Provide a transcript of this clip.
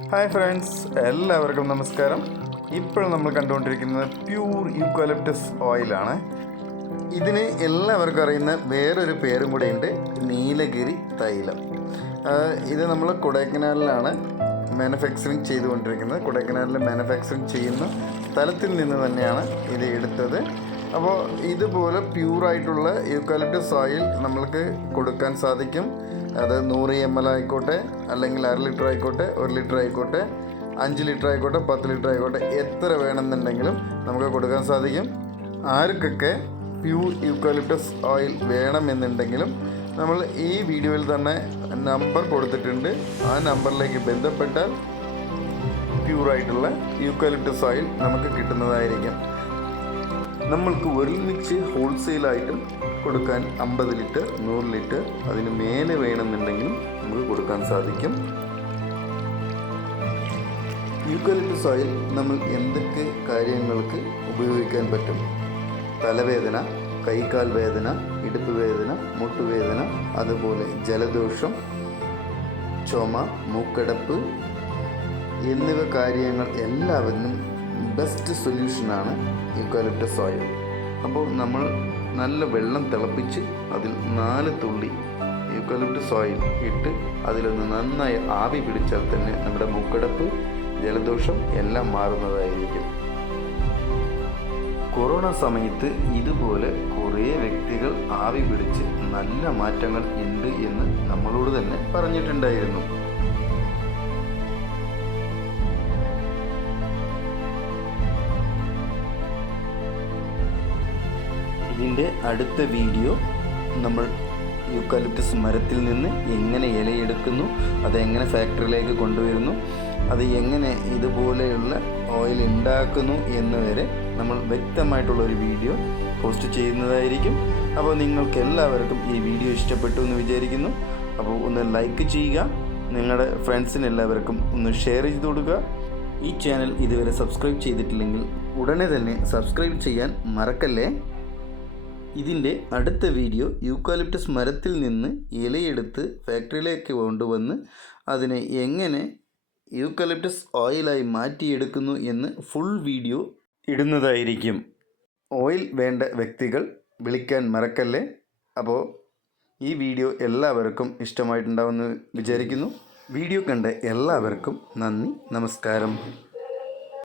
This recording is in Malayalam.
ഹായ് ഫ്രണ്ട്സ്, എല്ലാവർക്കും നമസ്കാരം. ഇപ്പോൾ നമ്മൾ കണ്ടുകൊണ്ടിരിക്കുന്നത് പ്യൂർ യൂക്കാലിപ്റ്റസ് ഓയിലാണ്. ഇതിന് എല്ലാവർക്കും അറിയുന്ന വേറൊരു പേരും കൂടെ ഉണ്ട്, നീലഗിരി തൈലം. ഇത് നമ്മൾ കൊടൈക്കനാലിലാണ് മാനുഫാക്ചറിങ് ചെയ്തുകൊണ്ടിരിക്കുന്നത്. കൊടൈക്കനാലിൽ മാനുഫാക്ചറിങ് ചെയ്യുന്ന സ്ഥലത്തിൽ നിന്ന് തന്നെയാണ് ഇത് എടുത്തത്. അപ്പോൾ ഇതുപോലെ പ്യൂറായിട്ടുള്ള യൂക്കാലിപ്റ്റസ് ഓയിൽ നമ്മൾക്ക് കൊടുക്കാൻ സാധിക്കും. അത് 100 ml ആയിക്കോട്ടെ, അല്ലെങ്കിൽ 1/2 ലിറ്റർ ആയിക്കോട്ടെ, 1 ലിറ്റർ ആയിക്കോട്ടെ, 5 ലിറ്റർ ആയിക്കോട്ടെ, 10 ലിറ്റർ ആയിക്കോട്ടെ, എത്ര വേണമെന്നുണ്ടെങ്കിലും നമുക്ക് കൊടുക്കാൻ സാധിക്കും. ആർക്കൊക്കെ പ്യൂർ യൂക്കാലിപ്റ്റസ് ഓയിൽ വേണമെന്നുണ്ടെങ്കിലും നമ്മൾ ഈ വീഡിയോയിൽ തന്നെ നമ്പർ കൊടുത്തിട്ടുണ്ട്. ആ നമ്പറിലേക്ക് ബന്ധപ്പെട്ടാൽ പ്യൂറായിട്ടുള്ള യൂക്കാലിപ്റ്റസ് ഓയിൽ നമുക്ക് കിട്ടുന്നതായിരിക്കും. നമ്മൾക്ക് ഒരുമിച്ച് ഹോൾസെയിലായിട്ടും കൊടുക്കാൻ 50 ലിറ്റർ, 100 ലിറ്റർ, അതിന് മേലെ വേണമെന്നുണ്ടെങ്കിലും നമുക്ക് കൊടുക്കാൻ സാധിക്കും. യൂക്കാലിപ്റ്റസ് ഓയിൽ നമ്മൾ എന്തൊക്കെ കാര്യങ്ങൾക്ക് ഉപയോഗിക്കാൻ പറ്റും? തലവേദന, കൈകാൽ വേദന, ഇടുപ്പ് വേദന, മുട്ടുവേദന, അതുപോലെ ജലദോഷം, ചുമ, മൂക്കടപ്പ് എന്നിവ കാര്യങ്ങൾ എല്ലാവരിനും ബെസ്റ്റ് സൊല്യൂഷനാണ് യൂക്കാലിപ്റ്റസ് ഓയിൽ. അപ്പോൾ നമ്മൾ നല്ല വെള്ളം തിളപ്പിച്ച് അതിൽ 4 തുള്ളി യൂക്കാലിപ്റ്റസ് ഓയിൽ ഇട്ട് അതിലൊന്ന് നന്നായി ആവി പിടിച്ചാൽ തന്നെ നമ്മുടെ മൂക്കടപ്പ്, ജലദോഷം എല്ലാം മാറുന്നതായിരിക്കും. കൊറോണ സമയത്ത് ഇതുപോലെ കുറേ വ്യക്തികൾ ആവി പിടിച്ച് നല്ല മാറ്റങ്ങൾ ഉണ്ട് എന്ന് നമ്മളോട് തന്നെ പറഞ്ഞിട്ടുണ്ടായിരുന്നു. ഇതിൻ്റെ അടുത്ത വീഡിയോ നമ്മൾ യൂക്കാലിപ്റ്റസ് മരത്തിൽ നിന്ന് എങ്ങനെ ഇലയെടുക്കുന്നു, അതെങ്ങനെ ഫാക്ടറിയിലേക്ക് കൊണ്ടുവരുന്നു, അത് എങ്ങനെ ഇതുപോലെയുള്ള ഓയിൽ ഉണ്ടാക്കുന്നു എന്നുവരെ നമ്മൾ വ്യക്തമായിട്ടുള്ളൊരു വീഡിയോ പോസ്റ്റ് ചെയ്യുന്നതായിരിക്കും. അപ്പോൾ നിങ്ങൾക്ക് എല്ലാവർക്കും ഈ വീഡിയോ ഇഷ്ടപ്പെട്ടു എന്ന് വിചാരിക്കുന്നു. അപ്പോൾ ഒന്ന് ലൈക്ക് ചെയ്യുക, നിങ്ങളുടെ ഫ്രണ്ട്സിന് എല്ലാവർക്കും ഒന്ന് ഷെയർ ചെയ്ത് കൊടുക്കുക. ഈ ചാനൽ ഇതുവരെ സബ്സ്ക്രൈബ് ചെയ്തിട്ടില്ലെങ്കിൽ ഉടനെ തന്നെ സബ്സ്ക്രൈബ് ചെയ്യാൻ മറക്കല്ലേ. ഇതിൻ്റെ അടുത്ത വീഡിയോ യൂക്കാലിപ്റ്റസ് മരത്തിൽ നിന്ന് ഇലയെടുത്ത് ഫാക്ടറിയിലേക്ക് കൊണ്ടുവന്ന് അതിനെ എങ്ങനെ യൂക്കാലിപ്റ്റസ് ഓയിലായി മാറ്റിയെടുക്കുന്നു എന്ന് ഫുൾ വീഡിയോ ഇടുന്നതായിരിക്കും. ഓയിൽ വേണ്ട വ്യക്തികൾ വിളിക്കാൻ മറക്കല്ലേ. അപ്പോൾ ഈ വീഡിയോ എല്ലാവർക്കും ഇഷ്ടമായിട്ടുണ്ടാവുമെന്ന് വിചാരിക്കുന്നു. വീഡിയോ കണ്ട എല്ലാവർക്കും നന്ദി, നമസ്കാരം.